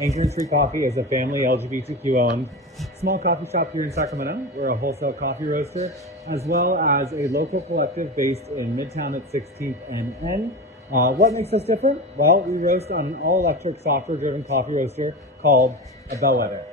Anchor & Street Coffee is a family LGBTQ-owned small coffee shop here in Sacramento. We're a wholesale coffee roaster, as well as a local collective based in Midtown at 16th and N. What makes us different? Well, we roast on an all-electric software-driven coffee roaster called a Bellwether.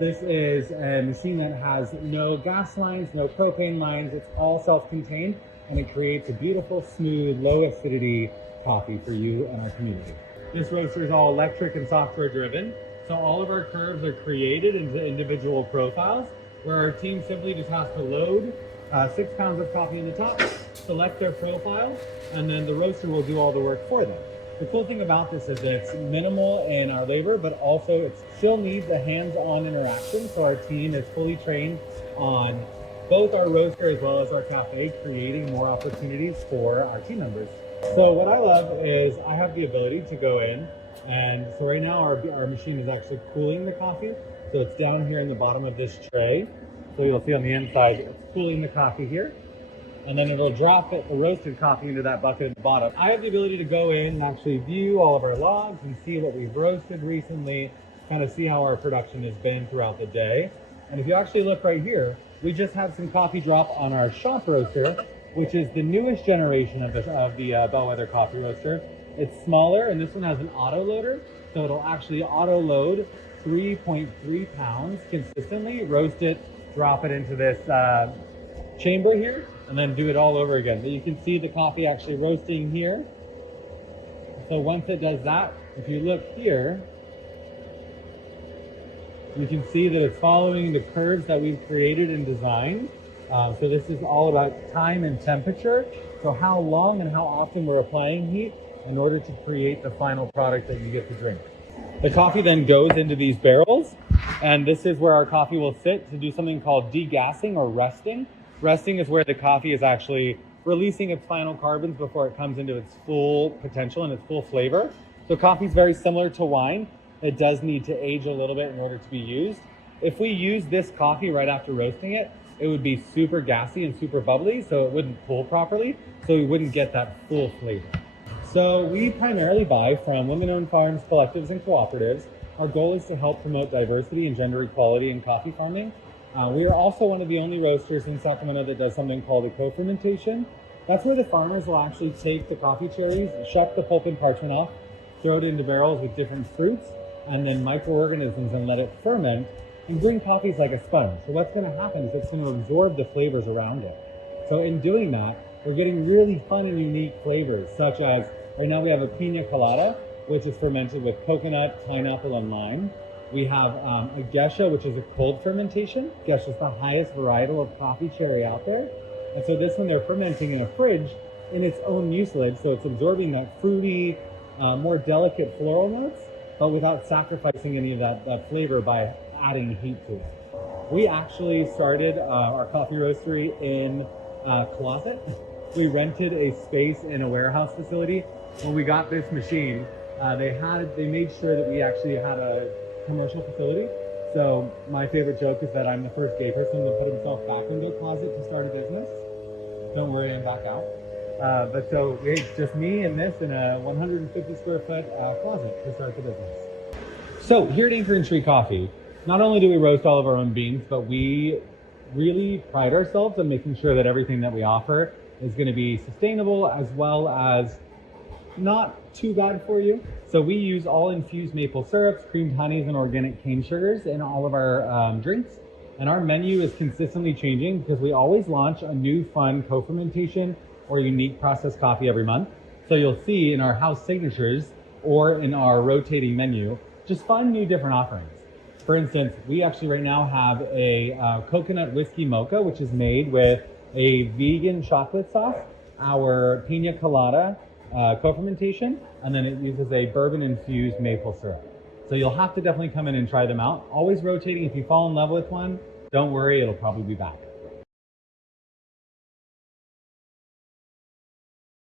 This is a machine that has no gas lines, no propane lines. It's all self-contained, and it creates a beautiful, smooth, low-acidity coffee for you and our community. This roaster is all electric and software driven. So all of our curves are created into individual profiles where our team simply just has to load 6 pounds of coffee in the top, select their profile, and then the roaster will do all the work for them. The cool thing about this is that it's minimal in our labor, but also it still needs a hands-on interaction. So our team is fully trained on both our roaster as well as our cafe, creating more opportunities for our team members. So what I love is I have the ability to go in, and so right now our machine is actually cooling the coffee. So it's down here in the bottom of this tray. So you'll see on the inside, it's cooling the coffee here. And then it'll drop the roasted coffee into that bucket at the bottom. I have the ability to go in and actually view all of our logs and see what we've roasted recently, kind of see how our production has been throughout the day. And if you actually look right here, we just had some coffee drop on our shop roaster, which is the newest generation of the Bellwether coffee roaster. It's smaller, and this one has an auto loader, so it'll actually auto load 3.3 pounds consistently, roast it, drop it into this chamber here, and then do it all over again. But you can see the coffee actually roasting here. So once it does that, if you look here, you can see that it's following the curves that we've created and designed. So this is all about time and temperature. So how long and how often we're applying heat in order to create the final product that you get to drink. The coffee then goes into these barrels, and this is where our coffee will sit to do something called degassing or resting. Resting is where the coffee is actually releasing its final carbons before it comes into its full potential and its full flavor. So coffee is very similar to wine. It does need to age a little bit in order to be used. If we use this coffee right after roasting it, it would be super gassy and super bubbly, so it wouldn't pull properly, so we wouldn't get that full flavor. So we primarily buy from women-owned farms, collectives, and cooperatives. Our goal is to help promote diversity and gender equality in coffee farming. We are also one of the only roasters in Sacramento that does something called a co-fermentation. That's where the farmers will actually take the coffee cherries, shuck the pulp and parchment off, throw it into barrels with different fruits, and then microorganisms, and let it ferment, and doing coffee is like a sponge. So what's going to happen is it's going to absorb the flavors around it. So in doing that, we're getting really fun and unique flavors, such as right now we have a pina colada, which is fermented with coconut, pineapple, and lime. We have a geisha, which is a cold fermentation. Geisha is the highest varietal of coffee cherry out there. And so this one they're fermenting in a fridge in its own mucilage, so it's absorbing that fruity, more delicate floral notes, but without sacrificing any of that flavor by adding heat to it. We actually started our coffee roastery in a closet. We rented a space in a warehouse facility. When we got this machine, they made sure that we actually had a commercial facility. So my favorite joke is that I'm the first gay person to put himself back into a closet to start a business. Don't worry, I'm back out. But so it's just me and this in a 150 square foot closet to start the business. So here at Anchor & Street Coffee, not only do we roast all of our own beans, but we really pride ourselves on making sure that everything that we offer is going to be sustainable as well as not too bad for you. So we use all infused maple syrups, creamed honeys, and organic cane sugars in all of our drinks. And our menu is consistently changing because we always launch a new fun co-fermentation or unique processed coffee every month. So you'll see in our house signatures or in our rotating menu, just fun new different offerings. For instance, we actually right now have a coconut whiskey mocha, which is made with a vegan chocolate sauce, our pina colada co-fermentation, and then it uses a bourbon-infused maple syrup. So you'll have to definitely come in and try them out. Always rotating. If you fall in love with one, don't worry, it'll probably be back.